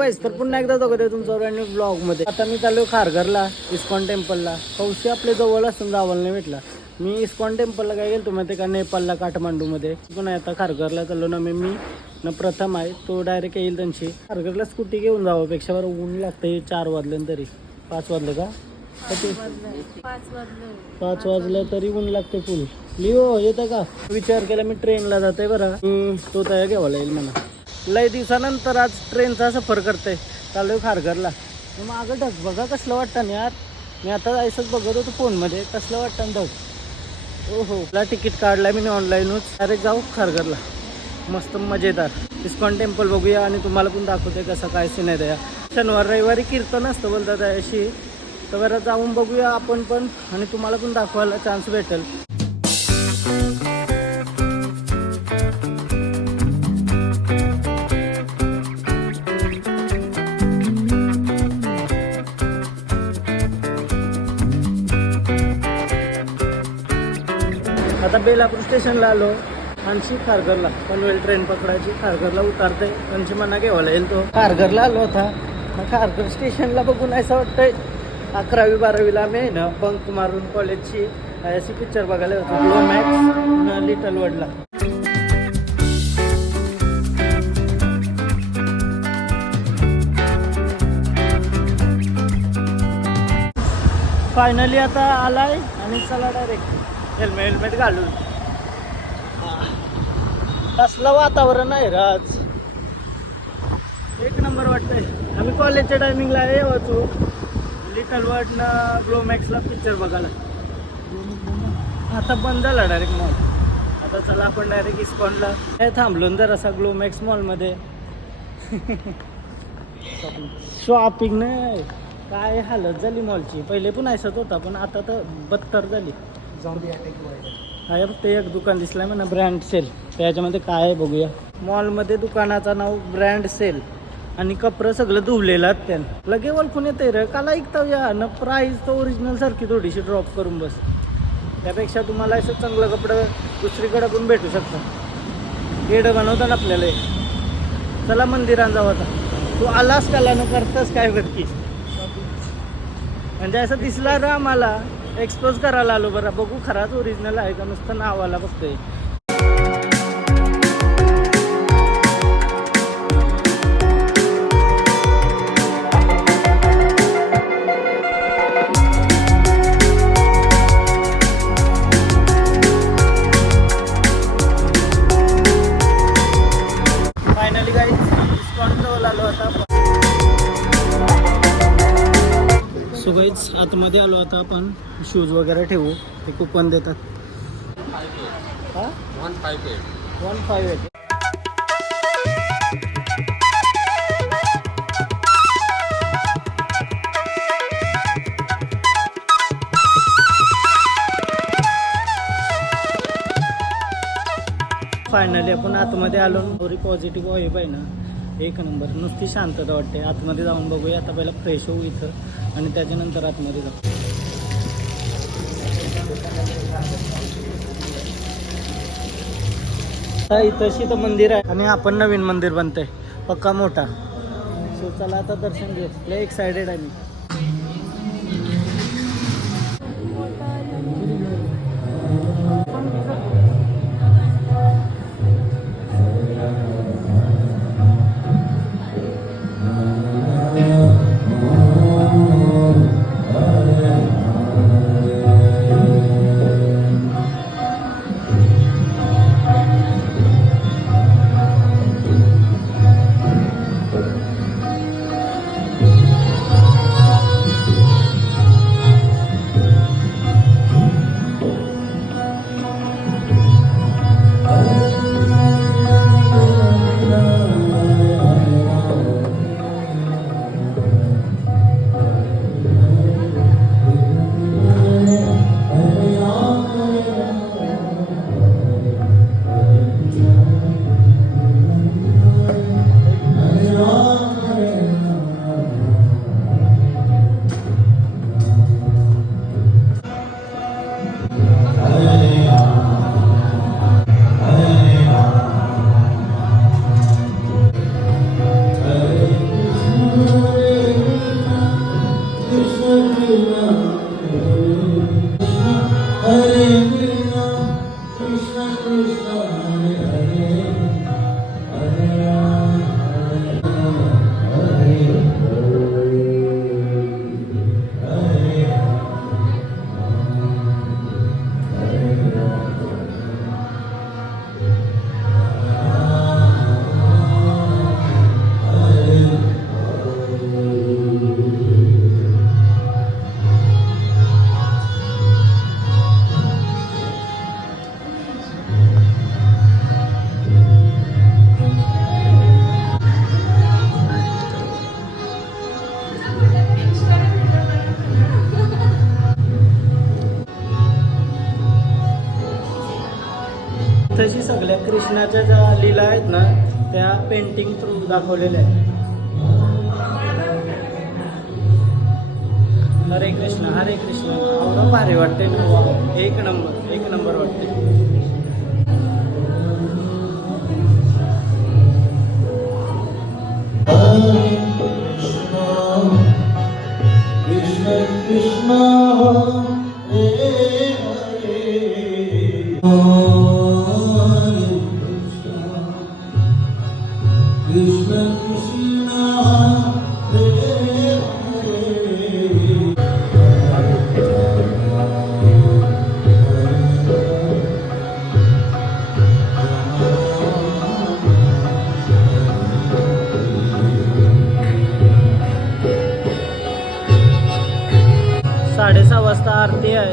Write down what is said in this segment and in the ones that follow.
गाईस, तर पुन्हा एकदा बघत आहे तुमचं आणि ब्लॉगमध्ये. आता मी चाललो खारघरला, इस्कॉन टेम्पलला. कौशी आपल्या जवळ असून जावायला नाही भेटला. मी इस्कॉन टेम्पलला काय गेलो माहिती का, नेपाळला, काठमांडूमध्ये. पुन्हा आता खारघरला चाललो ना मी ना प्रथम आहे, तो डायरेक्ट येईल त्यांची. खारघरला स्कूटी घेऊन जावं पेक्षा बरं ऊन लागतं 4 वाजले तरी. 5 वाजलं का? 5 वाजलं तरी ऊन लागते फुल. लिओ येतं का? विचार केला मी ट्रेनला जाते बरं. तो तया घ्यावा लागेल मला. लय दिवसानंतर आज ट्रेनचा सफर करते. चालू खारघरला. मागं ढग बघा कसलं वाटतं ना यार. मी आता जायचंच बघत होतो फोनमध्ये, कसलं वाटतं ढग. हो हो, मला तिकीट काढलाय मी ऑनलाईनच. डायरेक्ट जाऊ खारघरला. मस्त मजेदार इस्कॉन टेम्पल बघूया आणि तुम्हाला पण दाखवते कसं काय सीन आहे त्या. शनिवार रविवारी कीर्तन असतं बोलतात अशी. तर बरं जाऊन बघूया आपण पण आणि तुम्हाला पण दाखवायला चान्स भेटेल. आता बेलापूर स्टेशनला आलो आणि खारघरला पनवेल ट्रेन पकडायची. खारघरला उतारते त्यांची मना घेवायला येईल. तो खारघरला आलो होता. खारघर स्टेशनला बघून असं वाटतंय 11वी 12वीला आम्ही ना बंक मारून कॉलेजची अशी पिक्चर बघायला होतो, ग्लोमॅक्स लिटल वर्ल्डला. फायनली आता आलाय आणि चला डायरेक्ट हेल्मेट घालून. कसलं वातावरण आहे राज, एक नंबर वाटतंय. आम्ही कॉलेजच्या टायमिंगला येतो लिटल वर्ल्डनं ग्लोमॅक्सला पिक्चर बघायला. आता बंद झाला डायरेक्ट मॉल. आता चला आपण डायरेक्ट इस्कॉनला थांबलो जर असा ग्लोमॅक्स मॉलमध्ये. शॉपिंग नाही काय हालत झाली मॉलची. पहिले पण ऐसत होता पण आता तर बत्तर झाली. आहे फक्त एक दुकान दिसलंय म्हणा ब्रँड सेल. त्याच्यामध्ये काय आहे बघूया. मॉलमध्ये दुकानाचं नाव ब्रँड सेल आणि कपडं सगळं धुवलेलं त्यानं. लगे ओळखून येते रे काला ऐकता या न. प्राईस तर ओरिजिनल सारखी थोडीशी ड्रॉप करून बस. त्यापेक्षा तुम्हाला असं चांगलं कपडं दुसरीकडे पण भेटू शकतं. येडं बनवतात ना आपल्याला. चला मंदिरात जाऊ आता. तू आलास काला न करतास काय बघकी. म्हणजे असं दिसला ना आम्हाला एक्सपोज करायला आलो बरं. बघू खराच ओरिजिनल आहे का नुसतं नावाला बघतोय. फायनली गाईज इस्कॉन जवळ आलो आता. सो गाईज आतमध्ये आलो आता आपण. शूज वगैरे ठेवू. ते कुपन देतात. 158. फायनली आपण आतमध्ये आलो. थोडी पॉझिटिव्ह वाईब आहे ना, एक नंबर. नुसती शांतता वाटते. आतमध्ये जाऊन बघूया. आता पहिला फ्रेश होऊ इथं आणि त्याच्यानंतर आतमध्ये जाऊ. इथंशी तर मंदिर आहे आणि आपण नवीन मंदिर बनतंय पक्का मोठा. सो चला आता दर्शन घेऊ. लय एक्सायटेड आहे मी. इथंशी सगळ्या कृष्णाच्या ज्या लीला आहेत ना त्या पेंटिंग थ्रू दाखवलेल्या आहेत. हरे कृष्ण एवढं भारी वाटते ना. एक नंबर वाटते. कृष्ण कृष्ण हरे हरे कृष्ण कृष्ण हरे हरे. 6:30 वाजता आरती आहे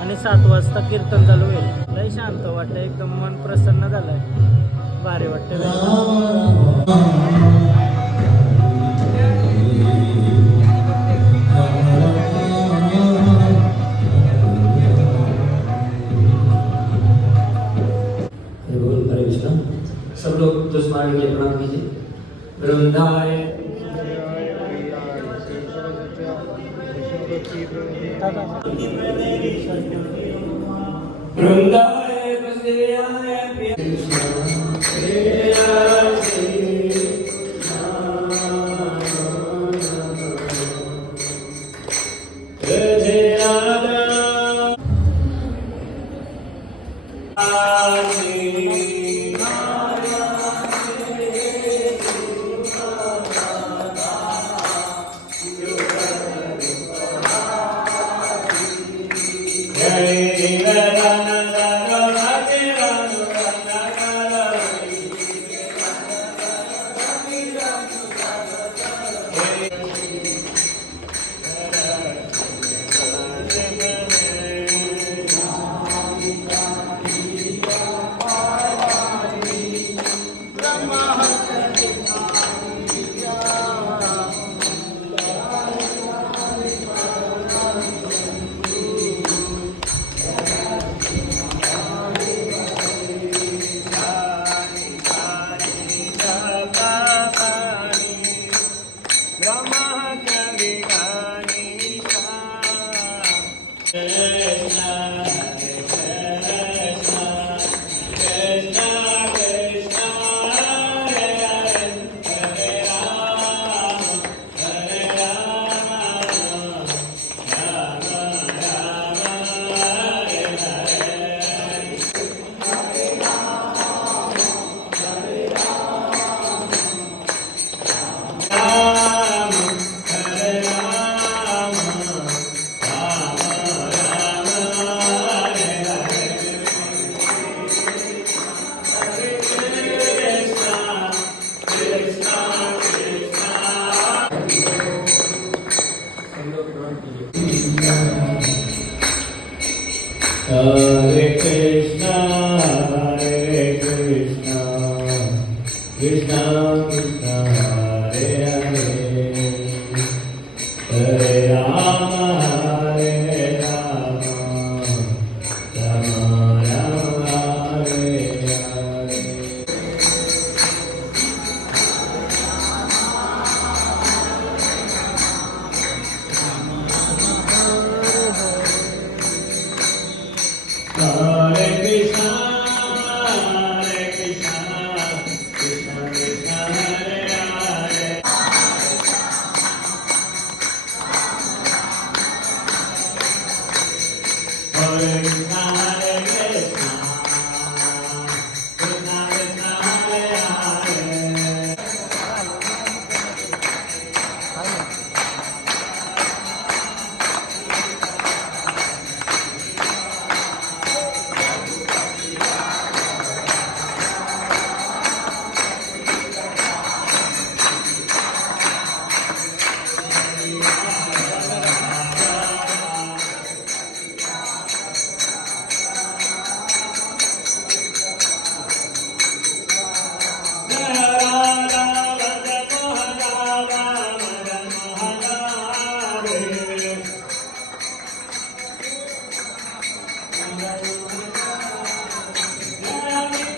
आणि 7 वाजता कीर्तन चालू होईल. लय शांत वाटतं, एकदम मन प्रसन्न झालंय, भारी वाटते. हरे कृष्ण. सब लोग तो स्मार्ट के प्रणाम कीजिए. वृंदाए वृंदाए बसयाए Hare Krishna, Hare Krishna, Krishna Krishna, Hare Hare, Hare Rama, Hare Rama, Rama Rama, Hare Hare. Hare Krishna, Hare Krishna, Krishna Krishna, Hare Hare. Hare Krishna, Hare Krishna, Krishna Krishna, Hare Hare.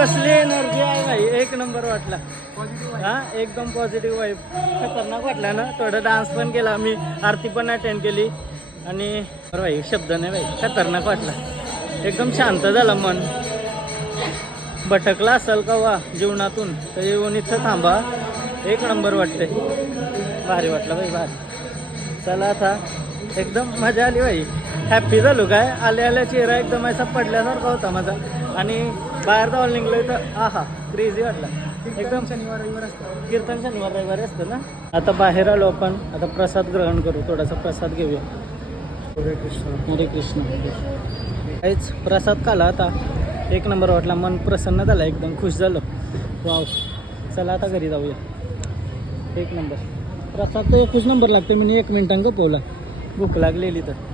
कसली energy आहे भाई, एक number वाटला हा, एकदम positive vibe. खतरनाक वाटला ना. थोडं डान्स पण केला मी, आरती पण अटेंड केली आणि भाई शब्द नाही भाई, खतरनाक वाटला. एकदम शांत झालं मन. भटकला असेल का वा जीवनातून तर येऊन इथं थांबा, एक नंबर वाटते. भारी वाटलं भाई, भारी. चला आता एकदम मजा आली भाई, हॅप्पी झालो. काय आल्या आल्या चेहरा एकदम असा पडल्यासारखा होता माझा. आणि बाहेर जाऊन निघलोय तर आहा क्रेझी वाटला एकदम. शनिवार रविवार असतं कीर्तन, शनिवार रविवारी असतं ना. आता बाहेर आलो आपण, आता प्रसाद ग्रहण करू, थोडासा प्रसाद घेऊया. हरे कृष्ण हरे कृष्ण. काहीच प्रसाद खाला आता, एक नंबर वाटला. मन प्रसन्न झालं, एकदम खुश झालं. वाव. चला आता घरी जाऊया. एक नंबर प्रसाद तर एकच नंबर लागते. मी 1 मिनिटांक पोवला, भूक लागलेली तर.